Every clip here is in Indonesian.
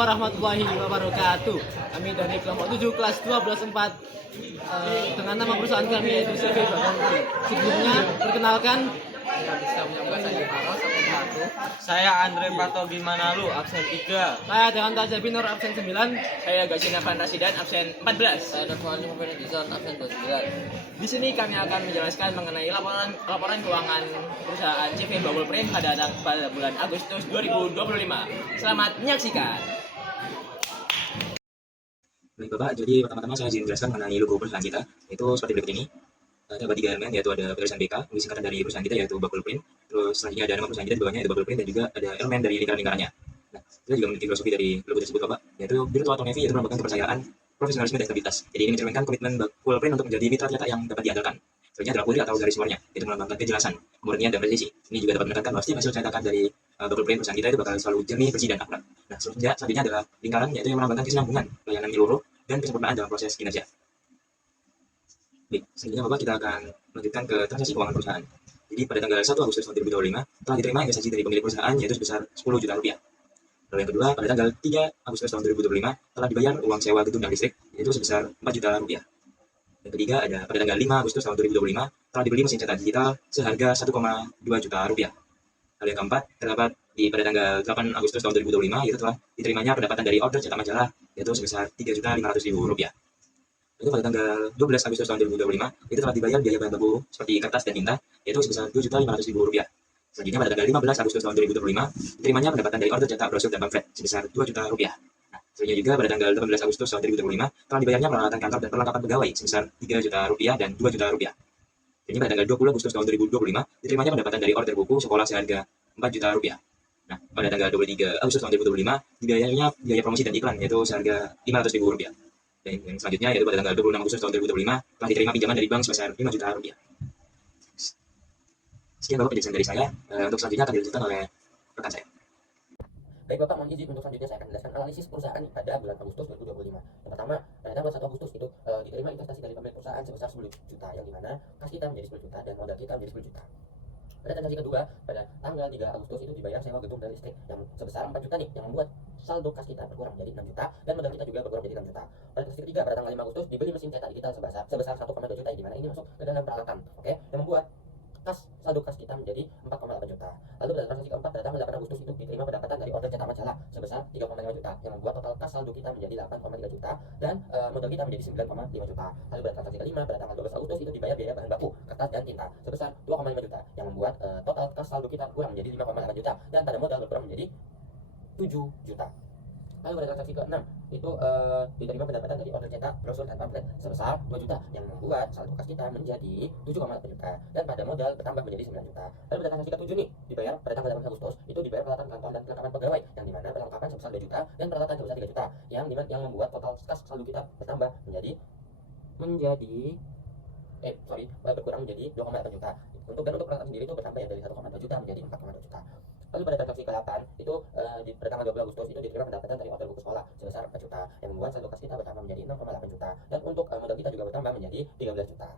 warahmatullahi wabarakatuh. Kami dari kelompok 7 kelas 12 4 dengan nama perusahaan kami yaitu CV Bakonti. Sebelumnya perkenalkan, Saya Andre Patogi Manalu, absen 3. saya dengan Taja Binur absen 9. Saya Gajina Rasidan, absen 14. Saya Nurfani Mufid Dizon, absen 29. Di sini kami akan menjelaskan mengenai laporan keuangan perusahaan CV Bubble Print pada bulan Agustus 2025. Selamat menyaksikan. Baik Bapak, jadi pertama-tama saya izin jelaskan mengenai logo perusahaan kita. Itu seperti berikut ini. Ada 3 elemen, yaitu ada tulisan BK, singkatan dari perusahaan kita yaitu Bubble Print. Terus selanjutnya ada nama perusahaan kita di bawahnya yaitu Bubble Print, dan juga ada elemen dari lingkaran-lingkarannya. Nah, kita juga memiliki filosofi dari logo tersebut Bapak, yaitu Virtual Tone Navy, yaitu merupakan kepercayaan, profesionalisme, dan stabilitas. Jadi ini mencerminkan komitmen Bubble Print untuk menjadi mitra cetak yang dapat diandalkan. Selanjutnya adalah kurir atau garis luarnya, itu melambangkan kejelasan, kemurnian, dan presisi. Ini juga dapat menekankan bahwa setiap hasil cetakan dari Bubble Print perusahaan kita itu bakal selalu jernih, bersih, dan akurat. Nah, selanjutnya adalah lingkaran, yaitu yang melambangkan kesinambungan, pelayanan menyeluruh, dan kesempurnaan dalam proses kinerja. Baik, selanjutnya Bapak, kita akan melanjutkan ke transaksi keuangan perusahaan. Jadi pada tanggal 1 Agustus 2025 telah diterima investasi dari pemilik perusahaan yaitu sebesar 10 juta rupiah. Lalu yang kedua, pada tanggal 3 Agustus tahun 2025 telah dibayar uang sewa gedung dan listrik yaitu sebesar 4 juta rupiah. Yang ketiga, ada pada tanggal 5 Agustus tahun 2025 telah dibeli mesin cetak digital seharga 1,2 juta rupiah. Lalu yang keempat, terdapat pada tanggal 8 Agustus tahun 2025 yaitu telah diterimanya pendapatan dari order cetak majalah yaitu sebesar 3.500.000 rupiah. Itu pada tanggal 12 Agustus tahun 2025 itu telah dibayar biaya bahan baku seperti kertas dan tinta yaitu sebesar 2.500.000 rupiah. Selanjutnya pada tanggal 15 Agustus tahun 2025 diterimanya pendapatan dari order cetak brosur dan pamflet sebesar 2 juta rupiah. Nah, selanjutnya juga pada tanggal 18 Agustus tahun 2025 telah dibayarnya peralatan kantor dan perlengkapan pegawai sebesar 3 juta rupiah dan 2 juta rupiah. Jadi pada tanggal 20 Agustus tahun 2025 diterimanya pendapatan dari order buku sekolah seharga 4 juta rupiah. Nah, pada tanggal 23 Agustus tahun 2025 dibayarnya biaya promosi dan iklan yaitu seharga 500.000 rupiah. Dan yang selanjutnya yaitu pada tanggal 26 Agustus tahun 2025 telah diterima pinjaman dari bank sebesar 5 juta rupiah. Sekian Bapak penjelasan dari saya. Untuk selanjutnya akan dilanjutkan oleh rekan saya. Baik Bapak, mohon izin untuk selanjutnya saya akan menjelaskan analisis perusahaan pada bulan Agustus 2025. Yang pertama, pada tanggal 1 Agustus itu diterima investasi dari pemilik perusahaan sebesar 10 juta, yang dimana kas kita menjadi 10 juta dan modal kita menjadi 10 juta. Pada transaksi kedua, pada tanggal 3 Agustus itu dibayar sewa gedung dan listrik yang sebesar 4 juta nih, yang membuat saldo kas kita berkurang menjadi 6 juta dan modal kita juga berkurang menjadi 6 juta. Pada transaksi ketiga, pada tanggal 5 Agustus dibeli mesin cetak digital sebesar 1,2 juta, di mana ini masuk ke dalam peralatan, oke, yang membuat saldo kas kita menjadi 4,8 juta. Lalu pada transaksi keempat, pada tanggal 8 Agustus itu diterima pendapatan dari order cetak majalah sebesar 3,5 juta, yang membuat total kas saldo kita menjadi 8,3 juta dan modal kita menjadi 9,5 juta. Lalu pada transaksi kelima, pada tanggal 12 Agustus itu dibayar biaya bahan baku, kertas dan tinta sebesar 2,5 juta, yang membuat total kas saldo kita kurang menjadi 5,8 juta dan pada modal berkurang menjadi 7 juta. Lalu pada transaksi ke-6 itu diterima pendapatan dari order cetak brosur dan pamflet sebesar 2 juta, yang membuat saldo kas kita menjadi 7,8 juta dan pada modal bertambah menjadi 9 juta. Lalu pada transaksi ke-7 nih dibayar pada tanggal 8 Agustus itu dibayar peralatan kantor dan perlengkapan pegawai, yang dimana perlengkapan sebesar 2 juta dan peralatan sebesar 3 juta, yang membuat total kas saldo kita bertambah berkurang menjadi 2,8 juta. Untuk peralatan sendiri itu bertambah ya dari 1,2 juta menjadi 4,2 juta. Lalu pada transaksi ke-8 itu pada tanggal 20 Agustus itu diterima pendapatan dari order buku sekolah sebesar 4 juta, yang membuat saldo kas kita bertambah menjadi 6,8 juta dan untuk modal kita juga bertambah menjadi 13 juta.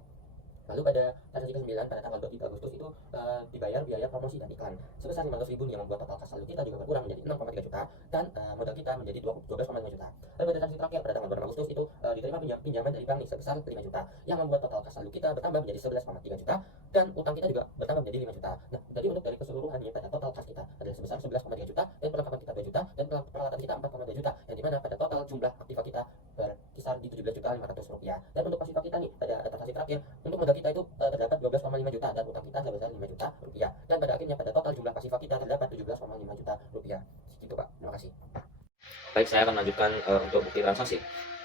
Lalu pada transaksi ke-9 pada tanggal 23 Agustus itu dibayar biaya promosi dan iklan sebesar 500.000, yang membuat total kas saldo kita juga berkurang menjadi 6,3 juta dan modal kita menjadi 12,5 juta. Lalu pada transaksi terakhir pada tanggal 26 Agustus itu diterima pinjaman dari bank sebesar 5 juta, yang membuat total kas saldo kita bertambah menjadi 11,3 juta dan utang kita juga bertambah menjadi 5 juta. Nah, jadi untuk dari keseluruhannya pada total kas kita adalah sebesar 11,3 juta dan perlengkapan kita 2 juta dan peralatan kita 4,2 juta, yang dimana pada total jumlah aktiva kita berkisar di 17.500 rupiah. Dan untuk pasifa kita nih pada transaksi terakhir untuk modal kita itu terdapat 12,5 juta dan utang kita sebesar 5 juta rupiah, dan pada akhirnya pada total jumlah pasifa kita terdapat 17,5 juta rupiah. Segitu Pak, terima kasih. Baik, saya akan lanjutkan untuk bukti transaksi.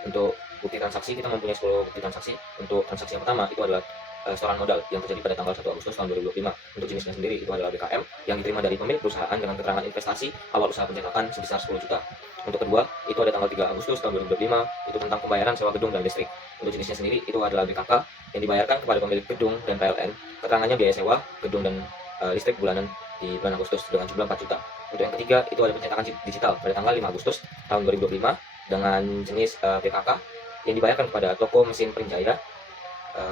Untuk bukti transaksi kita mempunyai 10 bukti transaksi. Untuk transaksi yang pertama itu adalah setoran modal yang terjadi pada tanggal 1 Agustus tahun 2025. Untuk jenisnya sendiri itu adalah BKM yang diterima dari pemilik perusahaan dengan keterangan investasi awal usaha pencetakan sebesar 10 juta. Untuk kedua itu ada tanggal 3 Agustus tahun 2025 itu tentang pembayaran sewa gedung dan listrik. Untuk jenisnya sendiri itu adalah BKK yang dibayarkan kepada pemilik gedung dan PLN. Keterangannya biaya sewa gedung dan listrik bulanan di bulan Agustus dengan jumlah 4 juta. Untuk yang ketiga itu ada pencetakan digital pada tanggal 5 Agustus tahun 2025 dengan jenis BKK yang dibayarkan kepada toko mesin Perinjaya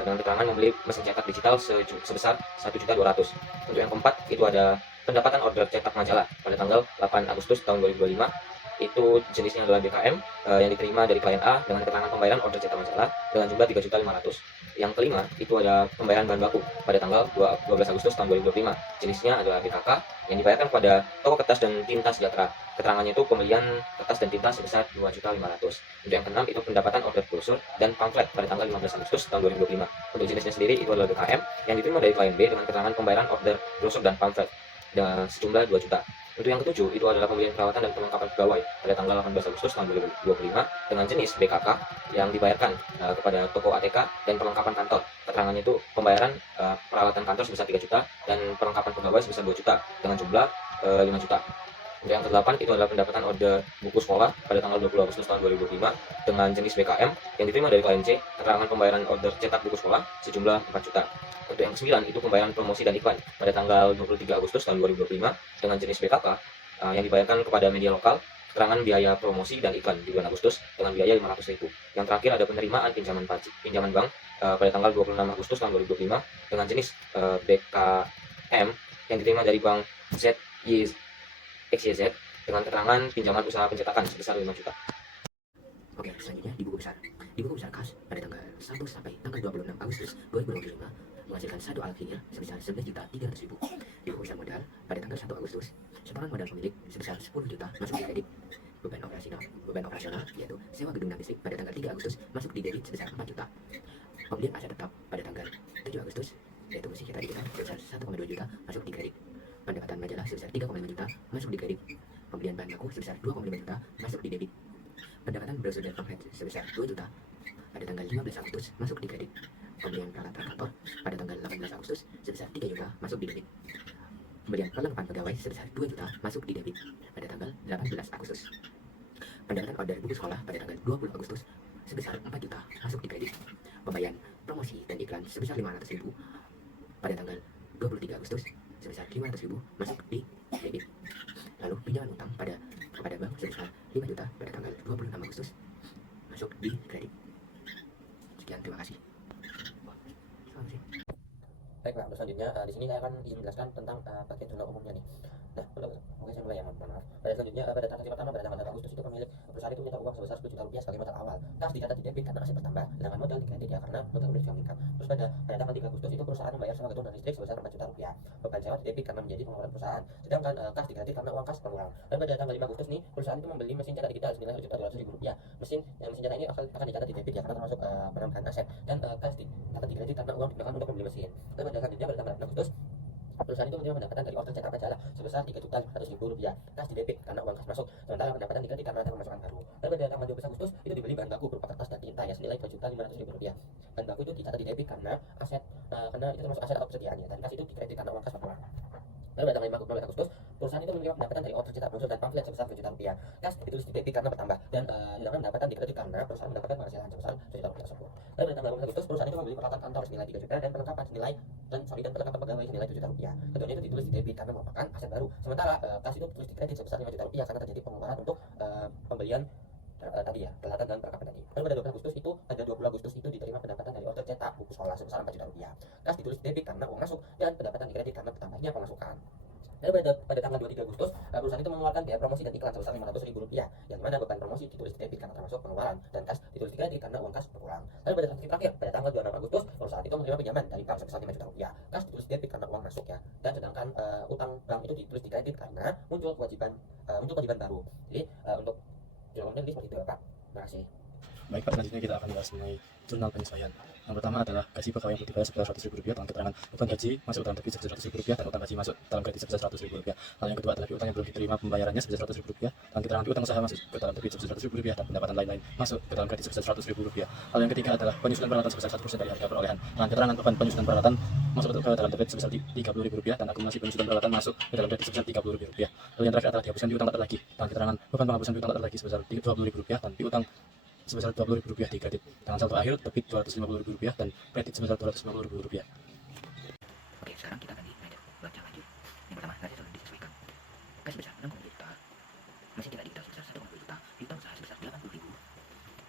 dengan keterangan membeli mesin cetak digital sebesar 1.200.000. Untuk yang keempat itu ada pendapatan order cetak majalah pada tanggal 8 Agustus tahun 2025 itu jenisnya adalah BKM yang diterima dari klien A dengan keterangan pembayaran order cetak majalah dengan jumlah 3.500.000. Yang kelima itu ada pembayaran bahan baku pada tanggal 12 Agustus tahun 2025. Jenisnya adalah BKK yang dibayarkan kepada toko kertas dan tinta sejahtera. Keterangannya itu pembelian kertas dan tinta sebesar 2.500.000. Untuk yang keenam itu pendapatan order brosur dan pamflet pada tanggal 15 Agustus tahun 2025. Untuk jenisnya sendiri itu adalah BKM yang diterima dari klien B dengan keterangan pembayaran order brosur dan pamflet dan sejumlah 2 juta. Untuk yang ketujuh, itu adalah pembelian perawatan dan perlengkapan pegawai pada tanggal 18 Agustus tahun 2025 dengan jenis BKK yang dibayarkan kepada toko ATK dan perlengkapan kantor. Keterangannya itu pembayaran peralatan kantor sebesar 3 juta dan perlengkapan pegawai sebesar 2 juta dengan jumlah 5 juta. Untuk yang kedelapan, itu adalah pendapatan order buku sekolah pada tanggal 20 Agustus tahun 2025 dengan jenis BKM yang diterima dari klien C, keterangan pembayaran order cetak buku sekolah sejumlah 4 juta. Untuk yang ke-9 itu pembayaran promosi dan iklan pada tanggal 23 Agustus tahun 2025 dengan jenis BKK yang dibayarkan kepada media lokal, keterangan biaya promosi dan iklan di bulan Agustus dengan biaya 500.000. Yang terakhir ada penerimaan pinjaman bank pada tanggal 26 Agustus tahun 2025 dengan jenis BKM yang diterima dari bank XYZ dengan keterangan pinjaman usaha pencetakan sebesar 5 juta. Oke, selanjutnya di buku besar. Di buku besar kas pada tanggal 1 sampai tanggal 26 Agustus 2025 menghasilkan saldo akhir sebesar 11.300.000. Di buku besar modal pada tanggal 1 Agustus, setoran modal pemilik sebesar 10 juta masuk di kredit. Beban operasional yaitu sewa gedung dan listrik pada tanggal 3 Agustus masuk di debit sebesar 4 juta. Pembelian aset tetap pada tanggal 7 Agustus yaitu mesin cetak digital sebesar 1,2 juta masuk di kredit. Pendapatan majalah sebesar 3,5 juta masuk di kredit. Pembelian bahan baku sebesar 2,5 juta masuk di debit. Pendapatan brosur dan pamflet sebesar 2 juta pada tanggal 15 Agustus masuk di kredit. Pembelian peralatan kantor pada tanggal 18 Agustus sebesar 3 juta masuk di debit. Pembelian perlengkapan pegawai sebesar 2 juta masuk di debit pada tanggal 18 Agustus. Pendapatan order buku sekolah pada tanggal 20 Agustus sebesar 4 juta masuk di kredit. Pembayaran promosi dan iklan sebesar 500.000 pada tanggal 23 Agustus sebesar 500.000 masuk di debit. Lalu pinjaman utang kepada bank sebesar 5 juta pada tanggal 26 Agustus masuk di kredit. Sekian, terima kasih. Baik Pak, selanjutnya di sini saya akan izin menjelaskan tentang bagian jurnal umumnya nih. Nah, oke saya mulai ya, mohon maaf. Pada selanjutnya pada transaksi pertama pada tanggal 1 Agustus itu pemilik perusahaan itu menyetor uang sebesar 10 juta rupiah sebagai modal awal. Kas dicatat di debit karena aset bertambah, sedangkan modal di kredit ya karena modal belum dijaminkan. Terus pada tanggal 3 Agustus itu perusahaan membayar sewa gedung dan listrik sebesar 4 juta rupiah. Beban sewa di debit karena menjadi pengeluaran perusahaan, sedangkan kas di kredit karena uang kas berkurang. Dan pada tanggal 5 Agustus nih perusahaan itu membeli mesin cetak digital senilai 1.200.000 rupiah. Mesin cetak ini akan dicatat di debit ya karena termasuk penambahan aset, dan kas dicatat di kredit karena uang digunakan untuk membeli mesin. Dan pada selanjutnya pada tanggal 6 Agustus perusahaan itu menerima pendapatan dari order cetak majalah sebesar 3.500.000 rupiah. Kas di debit karena uang kas masuk, sementara pendapatan di kredit karena ada pemasukan baru. Dan pada tanggal 12 Agustus itu dibeli bahan baku berupa kertas dan tinta ya senilai 2.500.000 rupiah. Bahan baku itu dicatat di debit karena karena itu termasuk aset atau persediaannya, dan kas itu di kredit karena uang kas berkurang. Lalu pada tanggal 15 Agustus, perusahaan itu menerima pendapatan dari order cetak brosur dan pamflet sebesar 2 juta rupiah. Kas ditulis di debit karena bertambah, dan sedangkan pendapatan di kredit karena perusahaan mendapatkan penghasilan sebesar 2 juta rupiah tersebut. Lalu pada tanggal 15 Agustus, perusahaan itu membeli peralatan kantor senilai 3 juta dan perlengkapan pegawai senilai 7 juta rupiah. Keduanya itu ditulis di debit karena merupakan aset baru. Sementara kas itu ditulis di kredit sebesar 5 juta rupiah karena terjadi pengeluaran untuk pembelian tadi ya, peralatan dan perlengkapan tadi. Lalu pada 12 Agustus itu, pada 20 Agustus itu diterima pendapatan dari order cetak buku sekolah sebesar 4 juta rupiah. Kas ditulis di debit karena uang masuk, dan pendapatan di kredit karena bertambahnya pemasukan. Lalu pada tanggal 23 Agustus, perusahaan itu mengeluarkan biaya promosi dan iklan sebesar 500.000 rupiah, yang dimana beban promosi ditulis di debit karena termasuk pengeluaran, dan kas ditulis di kredit karena uang kas berkurang. Lalu pada transaksi terakhir, pada tanggal 26 Agustus, perusahaan itu menerima pinjaman dari bank sebesar 5 juta rupiah. Kas ditulis di debit karena uang masuk ya, dan sedangkan utang bank itu ditulis di kredit karena muncul kewajiban baru. Jadi untuk jurnalnya ini seperti itu ya Pak. Terima kasih. Baik Pak, selanjutnya kita akan bahas mengenai jurnal penyesuaian. Yang pertama adalah gaji pegawai yang dibayar sebesar 100.000 rupiah dengan keterangan beban gaji masuk dalam debit sebesar 100.000 rupiah dan utang gaji masuk dalam kredit sebesar 100.000 rupiah. Hal yang kedua adalah piutang yang belum diterima pembayarannya sebesar 100.000 rupiah dan keterangan piutang usaha masuk ke dalam debit sebesar 100.000 rupiah dan pendapatan lain-lain masuk ke dalam kredit sebesar 100.000 rupiah. Hal yang ketiga adalah penyusunan peralatan sebesar 1% dari harga perolehan dengan keterangan beban penyusunan peralatan masuk ke dalam debit sebesar 30.000 rupiah dan akumulasi penyusunan peralatan masuk ke dalam kredit sebesar 30.000 rupiah. Lalu yang terakhir adalah dihapuskan piutang tak terlagi dengan keterangan beban penghapusan piutang tak terlagi sebesar 20.000 rupiah dan piutang sebesar 20.000 rupiah di kredit dengan saldo akhir debit 250.000 rupiah dan kredit sebesar 250.000 rupiah. Oke, sekarang kita akan baca lanjut. Yang pertama, gaji telah disesuaikan. Gas sebesar 6,2 juta, mesin cetak digital sebesar 1,2 juta, piutang usaha sebesar 80.000,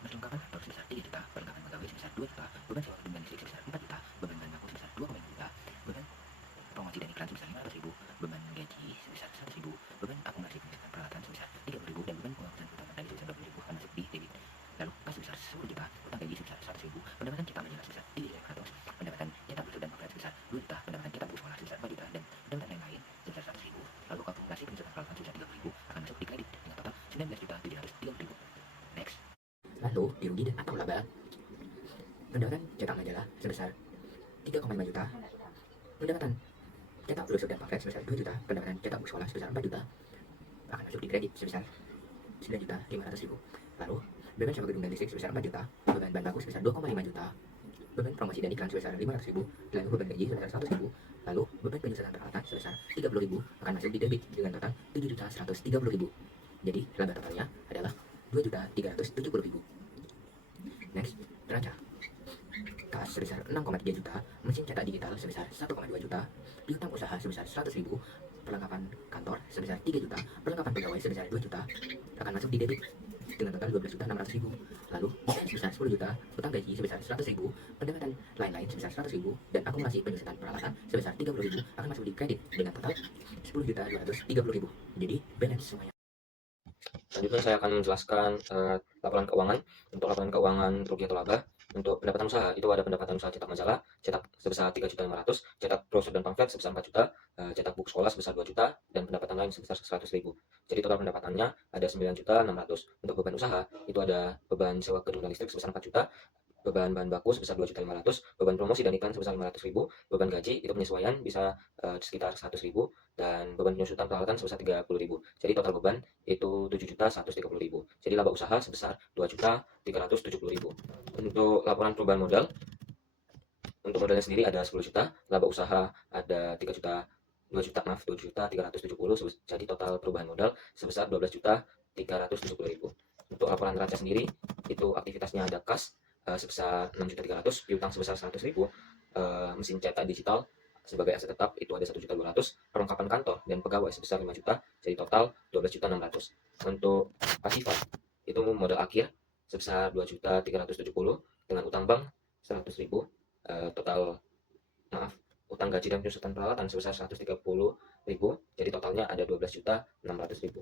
perlengkapan kantor sebesar 3 juta, perlengkapan pegawai sebesar 2 juta, beban sewa gedung dan listrik sebesar 4 juta, beban bahan baku sebesar 2,5 juta, beban promosi dan iklan sebesar 500.000, beban gaji sebesar 100.000, beban akumulasi penjualan peralatan sebesar 30.000, dan beban pengeluaran 30.000. Next. Lalu di rugi atau laba, pendapatan cetak majalah sebesar 3,5 juta, pendapatan cetak brosur dan pamflet sebesar 2 juta, pendapatan cetak buku sekolah sebesar 4 juta akan masuk di kredit sebesar 9.500.000. Lalu beban sewa gedung dan listrik sebesar 4 juta, beban bahan baku sebesar 2,5 juta, beban promosi dan iklan sebesar 500.000, lalu beban gaji sebesar 100.000, lalu beban penyusunan peralatan sebesar 30.000 akan masuk di debit dengan total 7.130.000. Jadi laba totalnya adalah 2.370.000. Next, neraca kas sebesar 6,3 juta, mesin cetak digital sebesar 1,2 juta, piutang usaha sebesar 100.000, perlengkapan kantor sebesar 3 juta, perlengkapan pegawai sebesar 2 juta akan masuk di debit dengan total 12.600.000. Lalu sebesar 10 juta, utang gaji sebesar 100.000, pendapatan lain-lain sebesar 100.000, dan akumulasi penyusutan peralatan sebesar 30.000 akan masuk di kredit dengan total 10.230.000. Jadi balance semuanya. Selanjutnya saya akan menjelaskan laporan keuangan. Untuk laporan keuangan rugi atau laba, untuk pendapatan usaha itu ada pendapatan usaha cetak majalah, cetak sebesar 3.500.000, cetak brosur dan pamflet sebesar 4 juta, cetak buku sekolah sebesar 2 juta, dan pendapatan lain sebesar 100.000. Jadi total pendapatannya ada 9.600.000. Untuk beban usaha itu ada beban sewa gedung dan listrik sebesar 4 juta, beban bahan baku sebesar 2.500.000, beban promosi dan iklan sebesar 500.000, beban gaji itu penyesuaian bisa sekitar 100.000, dan beban penyusutan peralatan sebesar 30.000. Jadi total beban itu 7.130.000. Jadi laba usaha sebesar 2.370.000. Untuk laporan perubahan modal, untuk modalnya sendiri ada 10 juta, laba usaha ada 2.370.000, jadi total perubahan modal sebesar 12.370.000. Untuk laporan neraca sendiri itu aktivitasnya ada kas sebesar 6.300.000, piutang sebesar 100.000, mesin cetak digital sebagai aset tetap itu ada 1.200.000, perlengkapan kantor dan pegawai sebesar 5 juta, jadi total 12.600.000. Untuk pasifa itu modal akhir sebesar 2.370.000 dengan utang bank 100.000, utang gaji dan penyusutan peralatan sebesar 130.000, jadi totalnya ada 12.600.000.